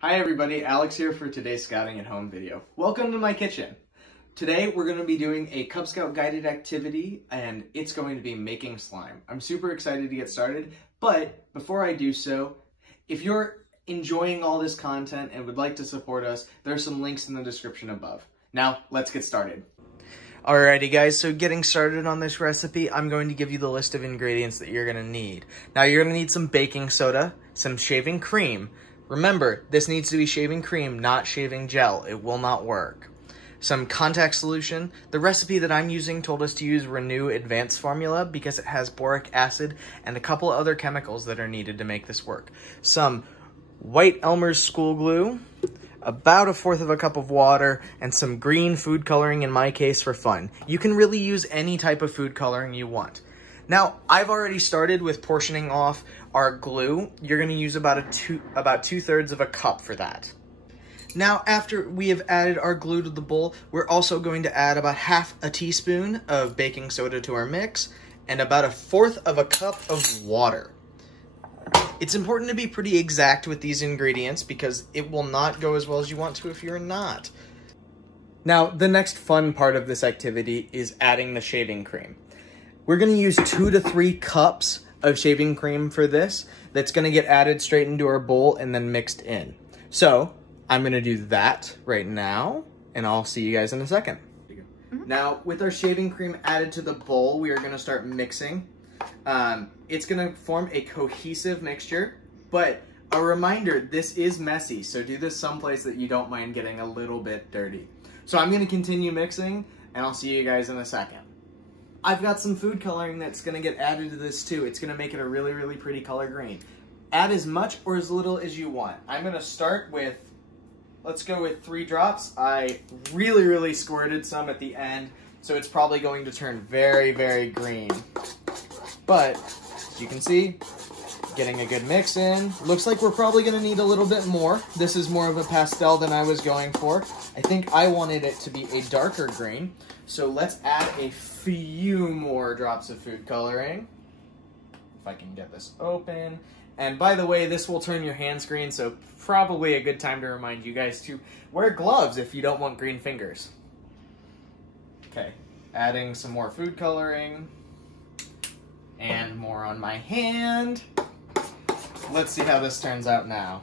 Hi everybody, Alex here for today's Scouting at Home video. Welcome to my kitchen. Today we're going to be doing a Cub Scout guided activity and it's going to be making slime. I'm super excited to get started, but before I do so, if you're enjoying all this content and would like to support us, there are some links in the description above. Now, let's get started. Alrighty guys, so getting started on this recipe, I'm going to give you the list of ingredients that you're going to need. Now you're going to need some baking soda, some shaving cream. Remember, this needs to be shaving cream, not shaving gel. It will not work. Some contact solution. The recipe that I'm using told us to use Renew Advanced Formula because it has boric acid and a couple other chemicals that are needed to make this work. Some white Elmer's school glue, about 1/4 cup of water, and some green food coloring in my case for fun. You can really use any type of food coloring you want. Now, I've already started with portioning off our glue. You're going to use about 2/3 of a cup for that. Now, after we have added our glue to the bowl, we're also going to add about 1/2 teaspoon of baking soda to our mix and about 1/4 of a cup of water. It's important to be pretty exact with these ingredients because it will not go as well as you want to if you're not. Now, the next fun part of this activity is adding the shaving cream. We're going to use 2 to 3 cups of shaving cream for this. That's going to get added straight into our bowl and then mixed in. So I'm going to do that right now, and I'll see you guys in a second. Now, with our shaving cream added to the bowl, we are going to start mixing. It's going to form a cohesive mixture, but a reminder, this is messy, so do this someplace that you don't mind getting a little bit dirty. So I'm going to continue mixing, and I'll see you guys in a second. I've got some food coloring that's going to get added to this too. It's going to make it a really, really pretty color green. Add as much or as little as you want. I'm going to start with, let's go with 3 drops. I really, really squirted some at the end, so it's probably going to turn very, very green. But, as you can see, getting a good mix in. Looks like we're probably going to need a little bit more. This is more of a pastel than I was going for. I think I wanted it to be a darker green. So let's add a few more drops of food coloring. If I can get this open. And by the way, this will turn your hands green, so probably a good time to remind you guys to wear gloves if you don't want green fingers. Okay, adding some more food coloring. And more on my hand. Let's see how this turns out now.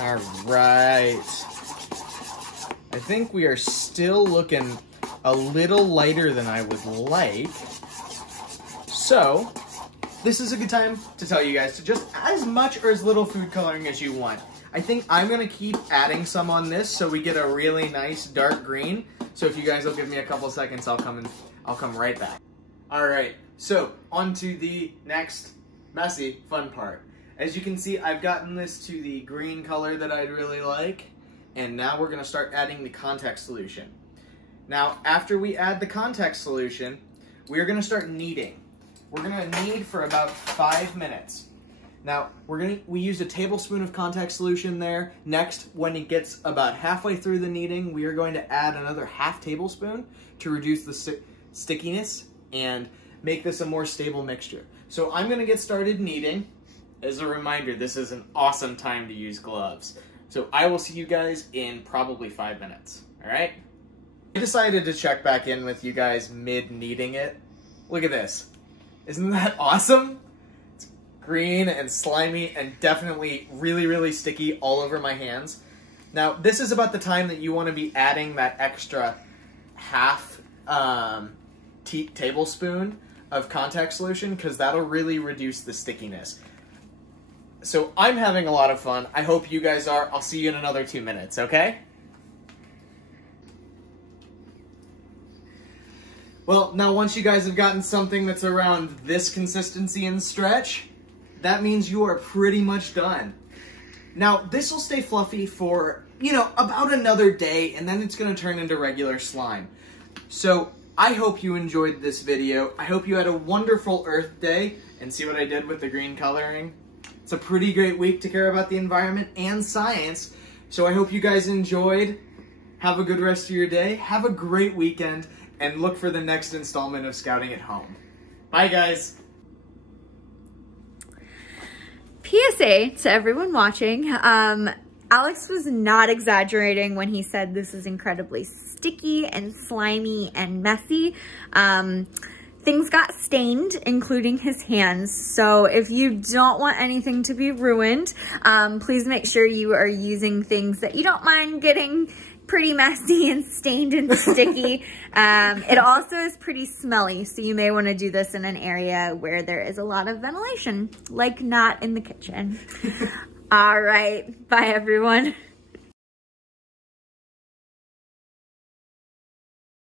All right. I think we are still looking a little lighter than I would like. So, this is a good time to tell you guys to just add as much or as little food coloring as you want. I think I'm going to keep adding some on this so we get a really nice dark green. So if you guys will give me a couple seconds, I'll come right back. All right, so on to the next messy fun part. As you can see, I've gotten this to the green color that I'd really like, and now we're going to start adding the contact solution. Now, after we add the contact solution, we're going to start kneading. We're going to knead for about 5 minutes. Now, we used a tablespoon of contact solution there. Next, when it gets about halfway through the kneading, we are going to add another 1/2 tablespoon to reduce the stickiness and make this a more stable mixture. So I'm going to get started kneading. As a reminder, this is an awesome time to use gloves. So I will see you guys in probably 5 minutes, all right? I decided to check back in with you guys mid-kneading it. Look at this. Isn't that awesome? It's green and slimy and definitely really, really sticky all over my hands. Now, this is about the time that you want to be adding that extra 1/2 tablespoon of contact solution because that'll really reduce the stickiness. So I'm having a lot of fun. I hope you guys are. I'll see you in another 2 minutes, okay? Well, now once you guys have gotten something that's around this consistency and stretch, that means you are pretty much done. Now, this will stay fluffy for, about another day, and then it's going to turn into regular slime. So I hope you enjoyed this video. I hope you had a wonderful Earth Day, and see what I did with the green coloring? It's a pretty great week to care about the environment and science, so I hope you guys enjoyed. Have a good rest of your day, have a great weekend, and look for the next installment of Scouting at Home. Bye, guys! PSA to everyone watching, Alex was not exaggerating when he said this is incredibly sticky and slimy and messy. Things got stained, including his hands. So if you don't want anything to be ruined, please make sure you are using things that you don't mind getting pretty messy and stained and sticky. It also is pretty smelly, so you may want to do this in an area where there is a lot of ventilation, like not in the kitchen. All right, bye everyone.